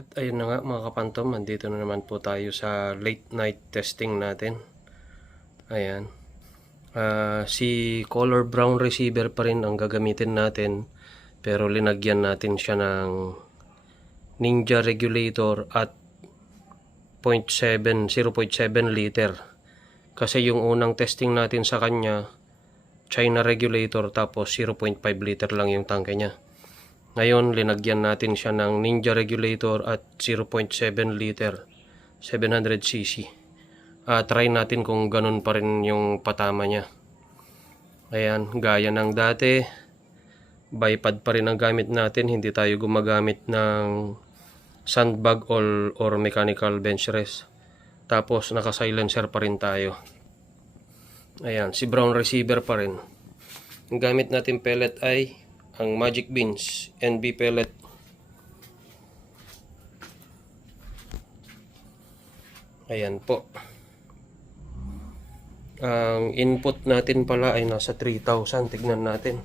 At ayun na nga mga kapantom, andito na naman po tayo sa late night testing natin. Ayan. Si color brown receiver pa rin ang gagamitin natin. Pero linagyan natin siya ng Ninja regulator at 0.7 liter. Kasi yung unang testing natin sa kanya, China regulator tapos 0.5 liter lang yung tangke niya. Ngayon, linagyan natin siya ng Ninja regulator at 0.7 liter, 700cc. Try natin kung ganun pa rin yung patama niya. Ayan, gaya ng dati, bipod pa rin ang gamit natin. Hindi tayo gumagamit ng sandbag or mechanical bench rest. Tapos, naka-silencer pa rin tayo. Ayan, si brown receiver pa rin. Ang gamit natin pellet ay ang Magic Beans NB pellet. Ayan po. Ang input natin pala ay nasa 3,000. Tignan natin.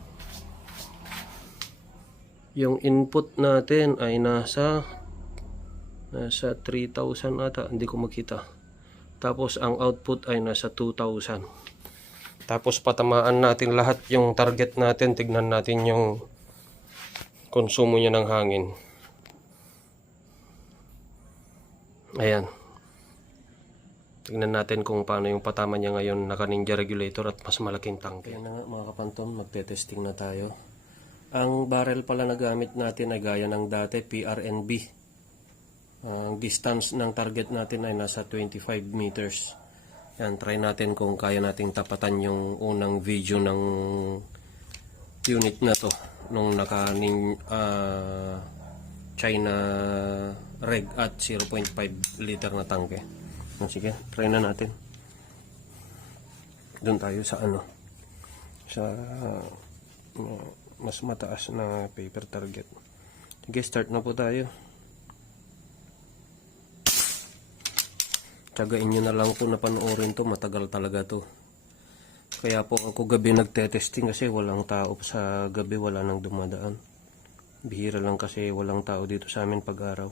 Yung input natin ay nasa 3,000 ata. Hindi ko makita. Tapos ang output ay nasa 2,000. Tapos patamaan natin lahat yung target natin. Tignan natin yung konsumo niya ng hangin. Ayan. Tignan natin kung paano yung patama niya ngayon. Naka Ninja regulator at mas malaking tangke. Ayan na nga mga kapantom, magte-testing na tayo. Ang barrel pala na gamit natin ay gaya ng dati, PRNB. Ang distance ng target natin ay nasa 25 meters. Yan, try natin kung kaya nating tapatan yung unang video ng unit na to nung naka China reg at 0.5 liter na tangke. Sige, try na natin. Doon tayo sa sa mas mataas na paper target. Sige, start na po tayo. Tsagain nyo na lang po na panoorin to, matagal talaga to. Kaya po ako gabi nagte-testing kasi walang tao sa gabi, wala nang dumadaan. Bihira lang kasi walang tao dito sa amin pag-araw.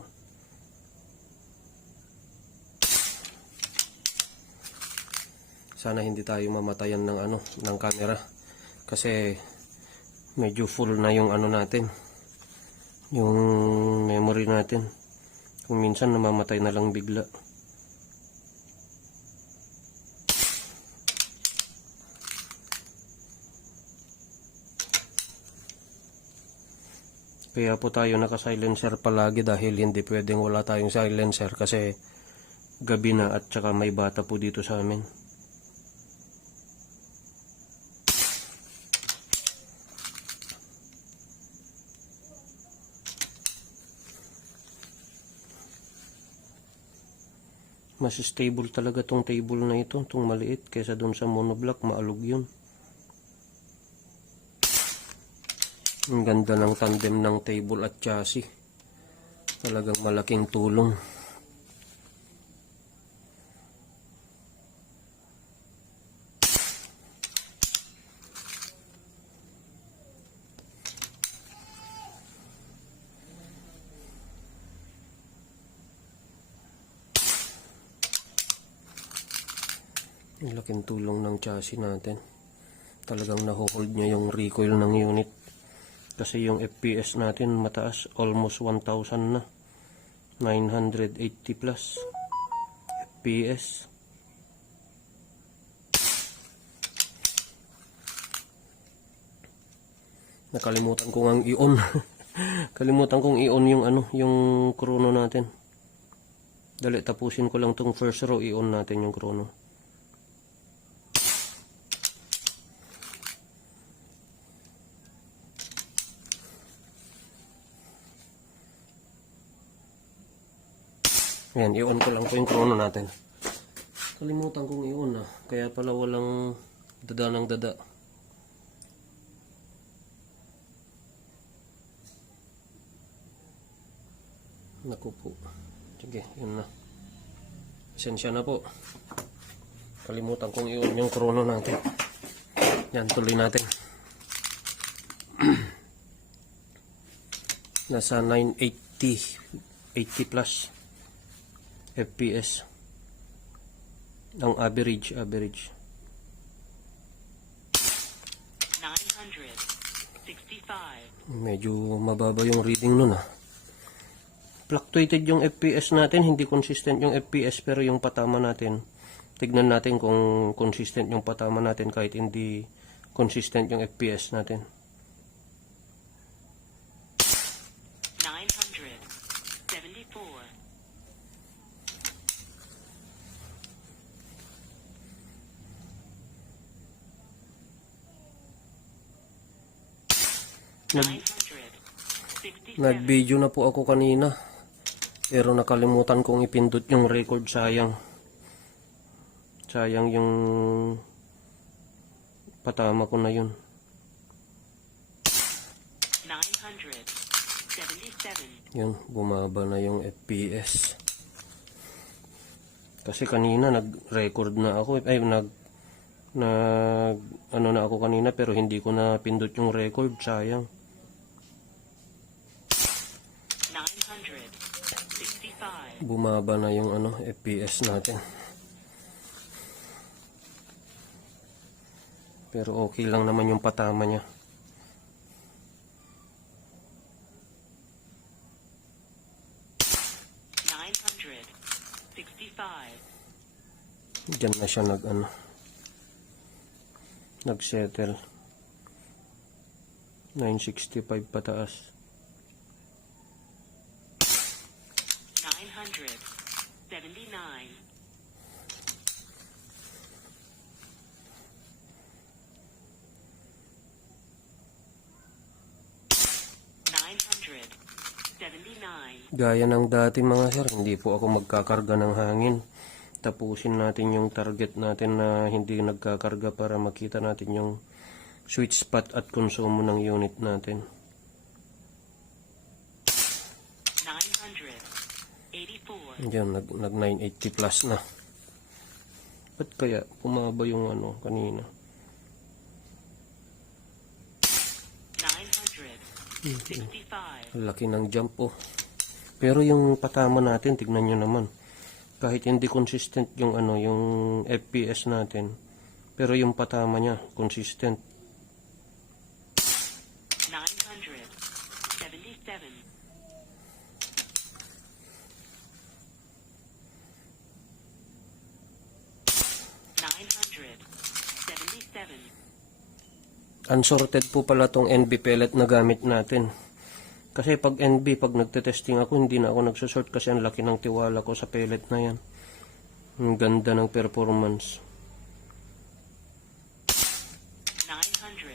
Sana hindi tayo mamatayan ng camera kasi medyo full na yung natin. Yung memory natin. Kung minsan namamatay na lang bigla. Kaya po tayo naka-silencer palagi dahil hindi pwedeng wala tayong silencer kasi gabi na at saka may bata po dito sa amin. Mas stable talaga tong table na ito, tong maliit, kaysa dun sa monoblock, maalog yun. Ang ganda ng tandem ng table at chassis. Talagang malaking tulong. Ang laking tulong ng chassis natin. Talagang naho-hold niya yung recoil ng unit. Kasi yung FPS natin mataas, almost 1,000 na. 980 plus FPS. Nakalimutan ko ngang i-on. Kalimutan kong i-on yung yung chrono natin. Dali, tapusin ko lang tong first row, i-on natin yung chrono. Ayan, i-on ko lang po yung chrono natin. Kalimutan kong i-on kaya pala walang dada ng dada. Naku po. Sige, yun na. Pasensya na po. Kalimutan kong i-on yung chrono natin. Yan, tuloy natin. Nasa 980 80 plus FPS ang average. 965. Medyo mababa yung reading nun Fluctuated yung FPS natin, hindi consistent yung FPS, pero yung patama natin, tignan natin kung consistent yung patama natin kahit hindi consistent yung FPS natin. 974. Nag-video na po ako kanina, pero nakalimutan kong ipindot yung record. Sayang yung patama ko na yun. 977. Yun, bumaba na yung FPS. Kasi kanina nag-record na ako, ano na ako kanina, pero hindi ko na pindot yung record. Sayang. 965. Bumaba na yung FPS natin. Pero okay lang naman yung patama niya. Diyan na siya nag-settle. 965 pataas. 979. Gaya ng dati mga sir, hindi po ako magkakarga ng hangin. Tapusin natin yung target natin na hindi nagkakarga para makita natin yung sweet spot at konsumo ng unit natin. 984. Diyan, nag 980 plus na. Ba't kaya pumaba yung kanina? 965. Laki ng jump Pero yung patama natin, tignan nyo naman. Kahit hindi consistent yung yung FPS natin, pero yung patama niya consistent. 977. Unsorted po pala tong NB pellet na gamit natin. Kasi pag NB, pag nagte-testing ako, hindi na ako nagsusort kasi ang laki ng tiwala ko sa pellet na yan. Ang ganda ng performance. 981.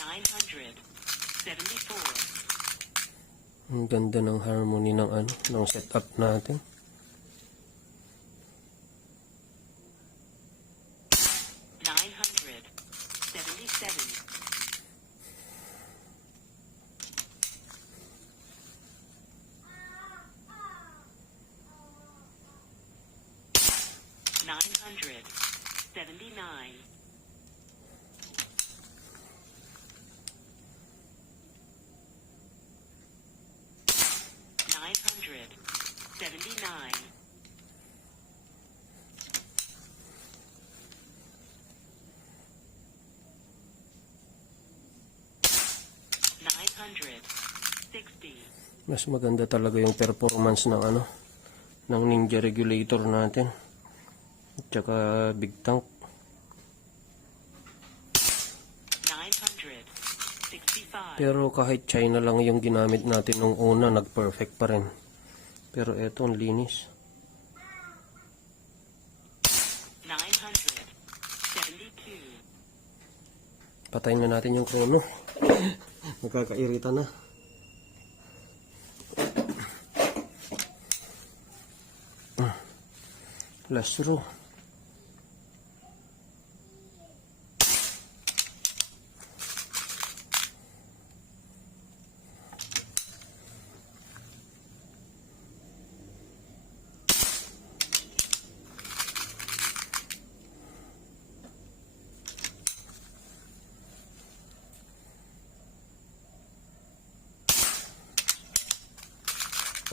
974. Ang ganda ng harmony ng setup natin. 977. 979. 979. 960. Mas maganda talaga yung performance ng ng Ninja regulator natin. At saka big tank. 965. Pero kahit China lang yung ginamit natin nung una, nag-perfect pa rin. Pero eto, ang linis. 972. Patayin na natin yung chrono. Magkakairita na. Last row.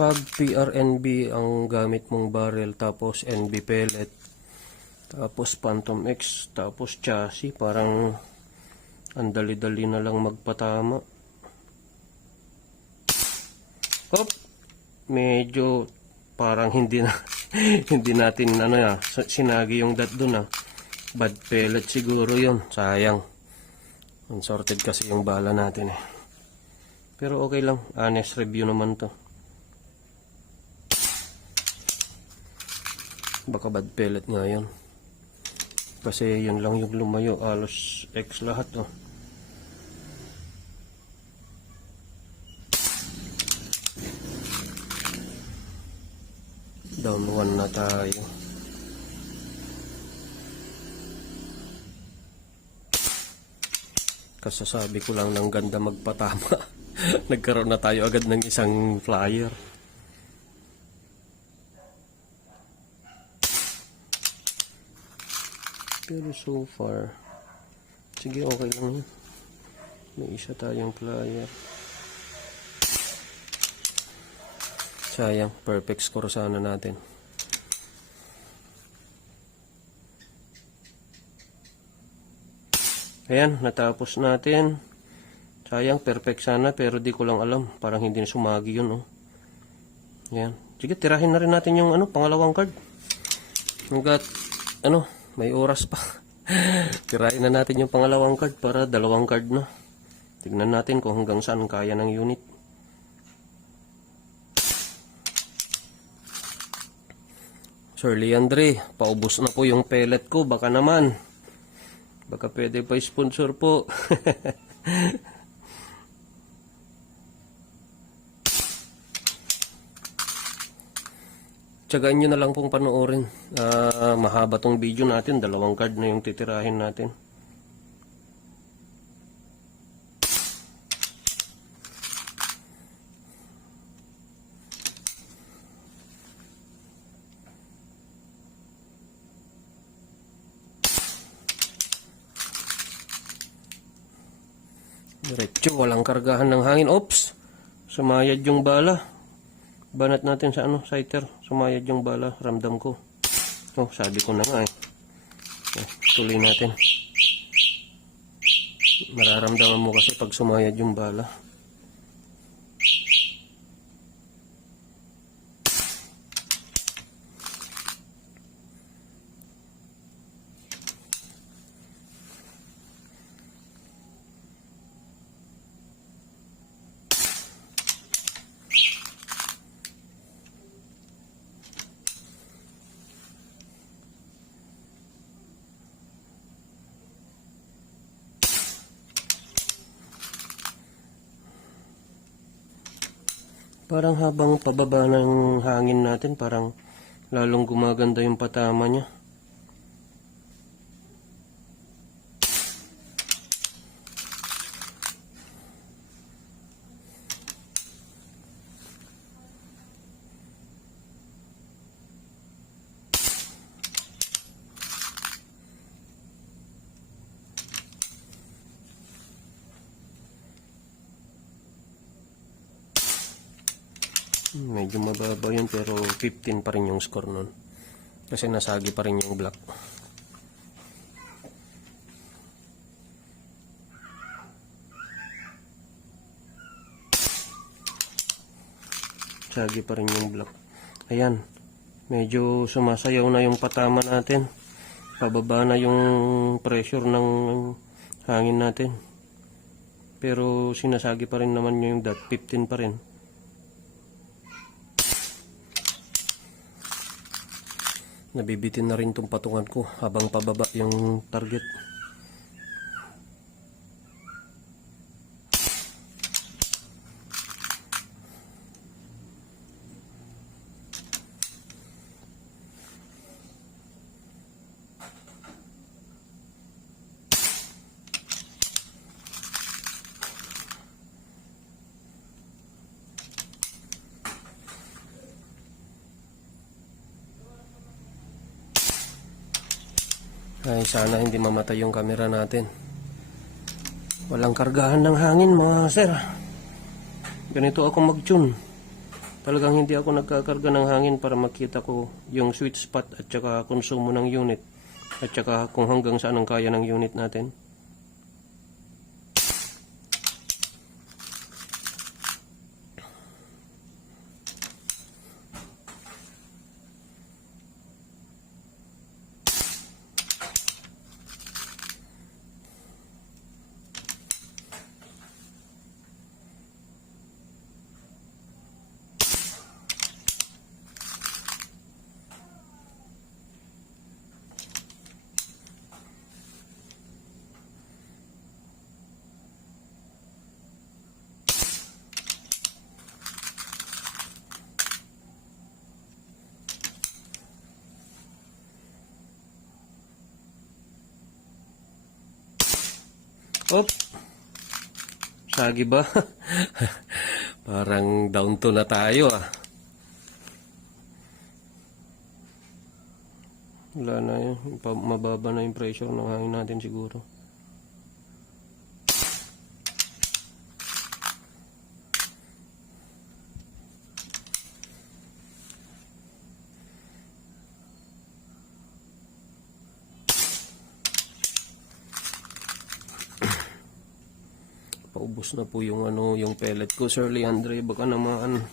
FAG PRNB ang gamit mong barrel, tapos NB pellet, tapos Phantom X, tapos chassis, parang ang dali-dali na lang magpatama. Hop, medyo parang hindi na hindi natin sinagi yung dot dun. Bad pellet siguro yun, sayang. Unsorted kasi yung bala natin eh. Pero okay lang, honest review naman to. Baka bad pellet nga yun. Kasi yun lang yung lumayo, halos X lahat oh. Down 1 na tayo. Kasasabi ko lang ng ganda magpatama. Nagkaroon na tayo agad ng isang flyer. Pero so far, sige, okay lang yun. May isa tayong flyer. Sayang, perfect score sana natin. Ayan, natapos natin. Sayang, perfect sana, pero di ko lang alam. Parang hindi na sumagi yun, oh. Ayan. Sige, tirahin na rin natin yung pangalawang card. Hanggat, may oras pa. Tirahin na natin yung pangalawang card para dalawang card na. Tignan natin kung hanggang saan kaya ng unit. Sir Leandre, paubos na po yung pellet ko. Baka naman. Baka pwede pa sponsor po. Tsagaan nyo na lang pong panoorin. Mahaba tong video natin. Dalawang card na yung titirahin natin. Diretso, walang kargahan ng hangin. Oops! Sumayad yung bala. Banat natin sa sighter. Sumayad yung bala. Ramdam ko. Oh, sabi ko na nga eh. Tuloy natin. Mararamdaman mo kasi pag sumayad yung bala. Parang habang pababa ng hangin natin, parang lalong gumaganda yung patama niya. Medyo mababa yun, pero 15 pa rin yung score nun. Kasi nasagi pa rin yung black. Sagi pa rin yung black. Ayan. Medyo sumasayaw na yung patama natin. Pababa na yung pressure ng hangin natin. Pero sinasagi pa rin naman yung dot. 15 pa rin. Nabibitin na rin itong patungan ko habang pababa yung target. Ay, sana hindi mamatay yung camera natin. Walang kargahan ng hangin, mga sir. Ganito ako mag-tune. Talagang hindi ako nagkakarga ng hangin para makita ko yung sweet spot at saka konsumo ng unit at saka kung hanggang saan ang kaya ng unit natin. Op! Sagi ba? Parang down to na tayo ah. Wala na yun. Mababa na yung pressure ng hangin natin siguro. Paubos na po yung yung pellet ko, Sir Leandre. Baka naman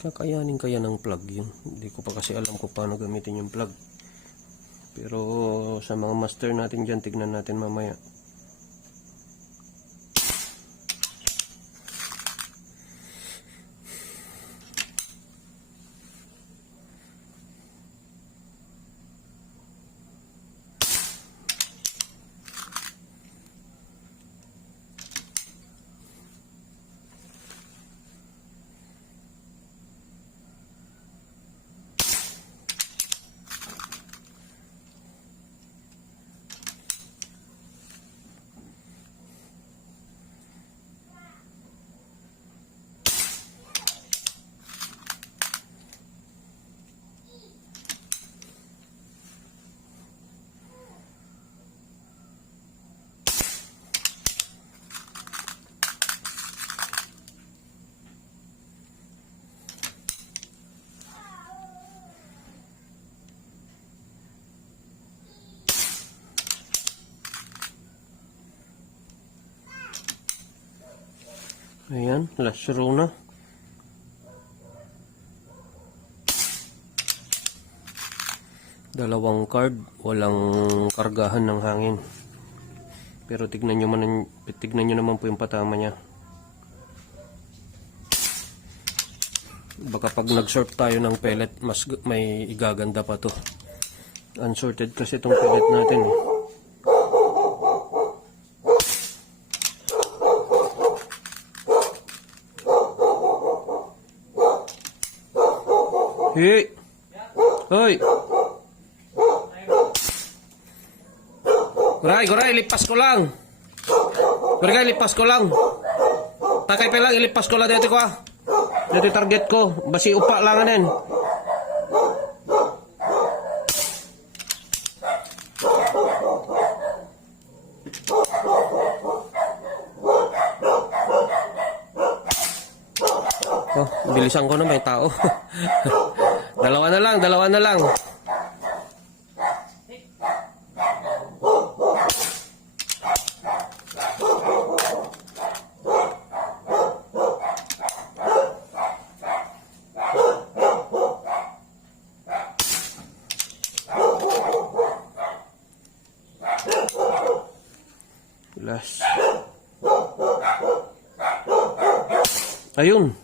kakayanin kaya ng plug yun. Hindi ko pa kasi alam kung paano gamitin yung plug. Pero sa mga master natin dyan, tignan natin mamaya. Ayan, last row na. Dalawang card, walang kargahan ng hangin. Pero tignan nyo naman po yung patama niya. Baka pag nag-sort tayo ng pellet, mas may igaganda pa to. Unsorted kasi itong pellet natin eh. Hey! Hoy! Goray, lipas ko lang. Goray, lipas ko lang. Takay pa lang, ilipas ko lang dito ko ah. Dito target ko. Basi upa lang anin. Oh, bilisan ko na, may tao. Dalawa na lang. Last. Ayun.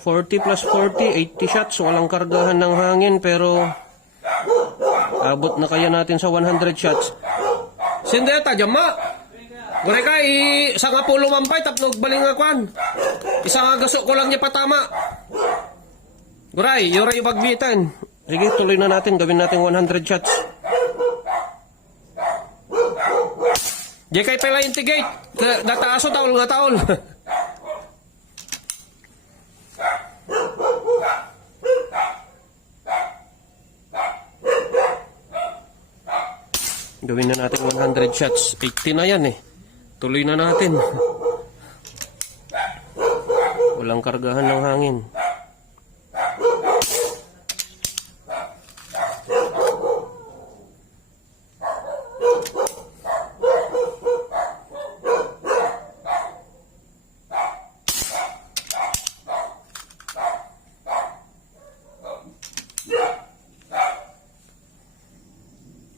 40 plus 40, 80 shots. Walang kargahan ng hangin pero abot na kaya natin sa 100 shots. Sindeta, jama! Gure ka, isa nga po lumampay, tapnog baling nga kwan. Isa nga gaso ko lang niya patama. Guray, yura yung bagbitan. Sige, tuloy na natin. Gawin natin 100 shots. Di kay pala intigate. Nataaso taol nga taol. Gawin na natin 100 shots. 80 na yan eh. Tuloy na natin. Walang kargahan ng hangin.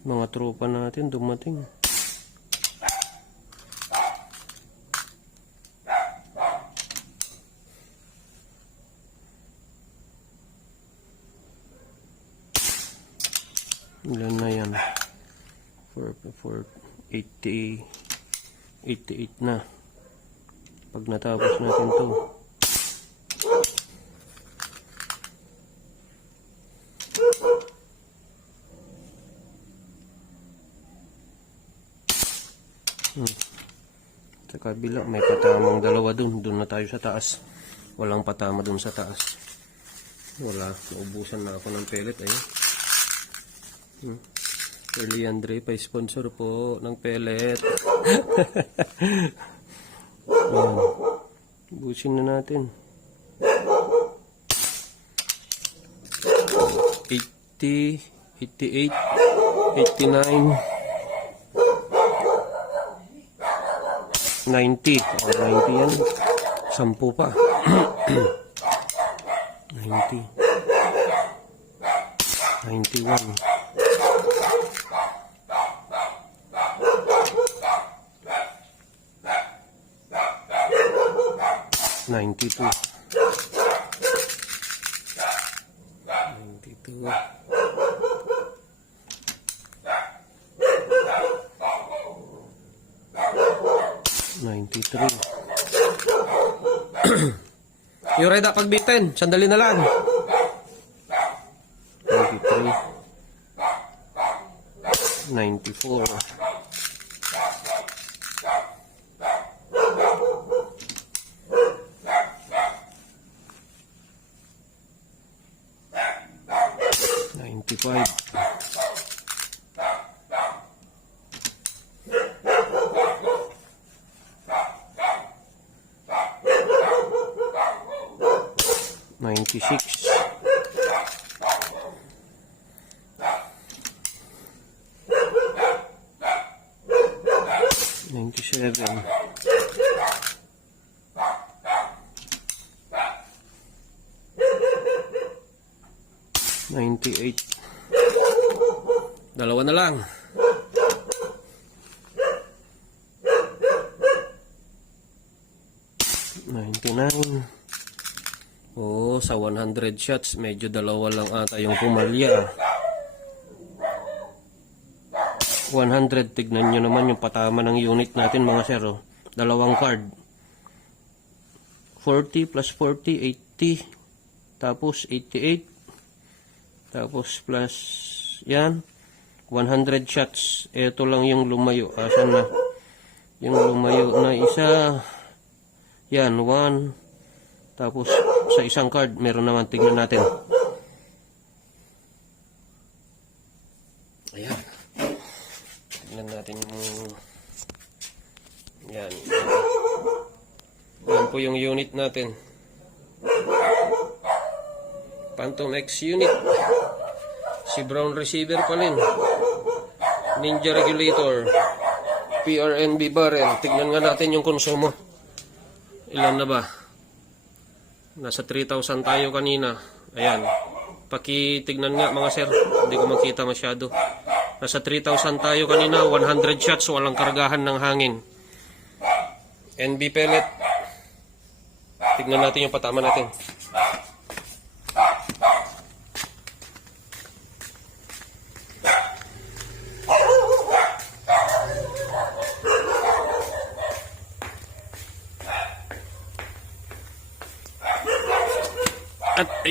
Mga tropa natin dumating. Ilan na yan? 80, 88 na. Pag natapos natin to. Sa kabila may patamang dalawa dun. Dun na tayo sa taas. Walang patama dun sa taas. Wala. Naubusan na ako ng pellet. Ayun. Early Andre pa sponsor po ng pellet. Busin na natin. 80, 88, 89, 90. Oh, 90 yan. 10 pa. 90. 91. 92. 92. 93. Yung reda pagbitin, sandali na lang. 93. 94. 95. 96. 97. 98. Dalawa na lang. 99. Oh, sa 100 shots, medyo dalawa lang ata yung pumalya. 100, tignan nyo naman yung patama ng unit natin mga sir. Oh. Dalawang card. 40 plus 40, 80. Tapos 88. Tapos plus, yan. 100 shots. Ito lang yung lumayo. Asan na? Yung lumayo na isa. Yan, 1. Tapos sa isang card, meron naman. Tingnan natin. Ayan. Tingnan natin yung... Yan. Yan po yung unit natin. Phantom X unit. Si Brown receiver pa rin. Ninja regulator. PRNB barrel. Tignan nga natin yung konsumo. Ilan na ba? Nasa 3,000 tayo kanina. Ayan. Pakitignan nga mga sir. Hindi ko makita masyado. Nasa 3,000 tayo kanina. 100 shots. Walang kargahan ng hangin. NB pellet. Tignan natin yung patama natin.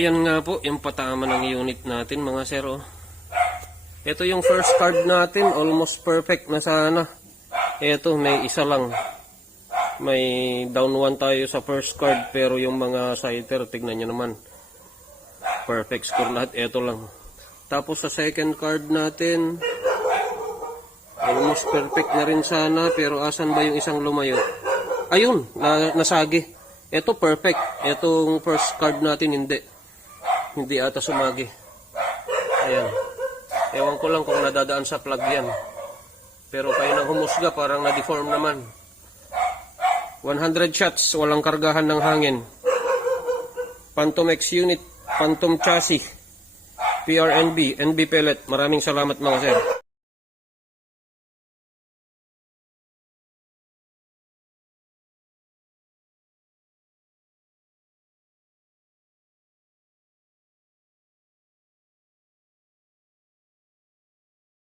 Ayan nga po, yung patama ng unit natin mga sir. Oh. Ito yung first card natin, almost perfect na sana. Ito, may isa lang. May down 1 tayo sa first card, pero yung mga sighter, tignan nyo naman. Perfect score lahat, ito lang. Tapos sa second card natin, almost perfect na rin sana, pero asan ba yung isang lumayo? Ayun, nasagi. Ito perfect. Itong first card natin hindi. Hindi ata sumagi. Ayan. Ewan ko lang kung nadadaan sa plug yan. Pero kayo nang humusga, parang na-deform naman. 100 shots, walang kargahan ng hangin. Phantom X unit, Phantom chassis, PRNB, NB pellet. Maraming salamat mga sir.